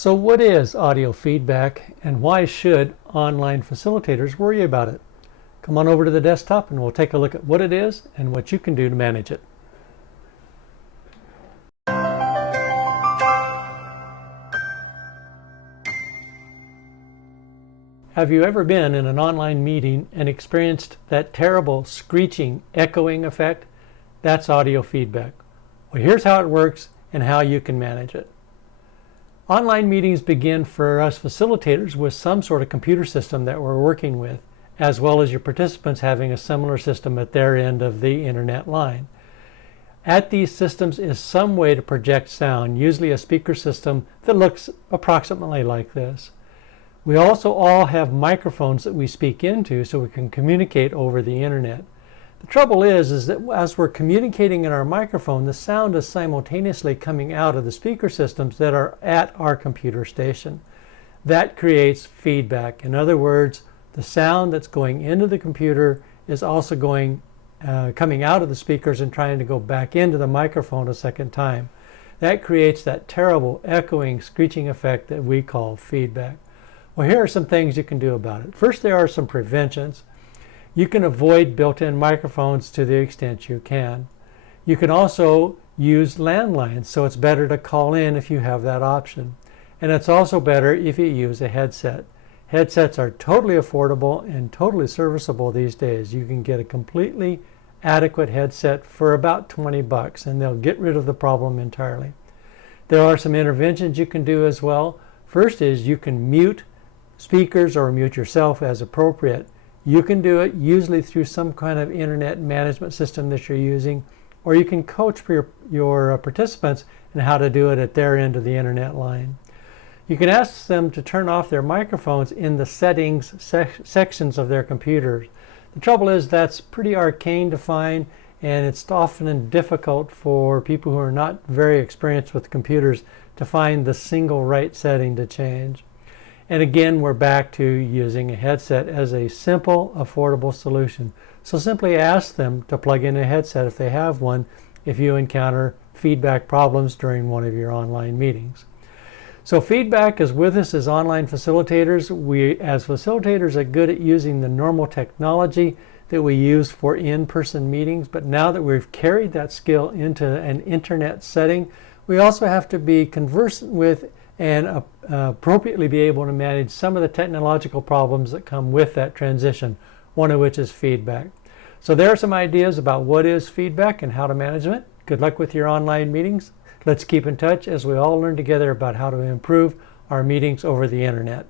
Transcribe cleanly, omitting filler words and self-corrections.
So what is audio feedback and why should online facilitators worry about it? Come on over to the desktop and we'll take a look at what it is and what you can do to manage it. Have you ever been in an online meeting and experienced that terrible screeching, echoing effect? That's audio feedback. Well, here's how it works and how you can manage it. Online meetings begin for us facilitators with some sort of computer system that we're working with, as well as your participants having a similar system at their end of the internet line. At these systems is some way to project sound, usually a speaker system that looks approximately like this. We also all have microphones that we speak into so we can communicate over the internet. The trouble is that as we're communicating in our microphone, the sound is simultaneously coming out of the speaker systems that are at our computer station. That creates feedback. In other words, the sound that's going into the computer is also coming out of the speakers and trying to go back into the microphone a second time. That creates that terrible echoing, screeching effect that we call feedback. Well, here are some things you can do about it. First, there are some preventions. You can avoid built-in microphones to the extent you can. You can also use landlines, so it's better to call in if you have that option. And it's also better if you use a headset. Headsets are totally affordable and totally serviceable these days. You can get a completely adequate headset for about $20 and they'll get rid of the problem entirely. There are some interventions you can do as well. First is you can mute speakers or mute yourself as appropriate. You can do it usually through some kind of internet management system that you're using, or you can coach your participants in how to do it at their end of the internet line. You can ask them to turn off their microphones in the settings sections of their computers. The trouble is that's pretty arcane to find, and it's often difficult for people who are not very experienced with computers to find the single right setting to change. And again, we're back to using a headset as a simple, affordable solution. So simply ask them to plug in a headset if they have one, if you encounter feedback problems during one of your online meetings. So feedback is with us as online facilitators. We, as facilitators, are good at using the normal technology that we use for in-person meetings, but now that we've carried that skill into an internet setting, we also have to be conversant with and appropriately be able to manage some of the technological problems that come with that transition, one of which is feedback. So there are some ideas about what is feedback and how to manage it. Good luck with your online meetings. Let's keep in touch as we all learn together about how to improve our meetings over the internet.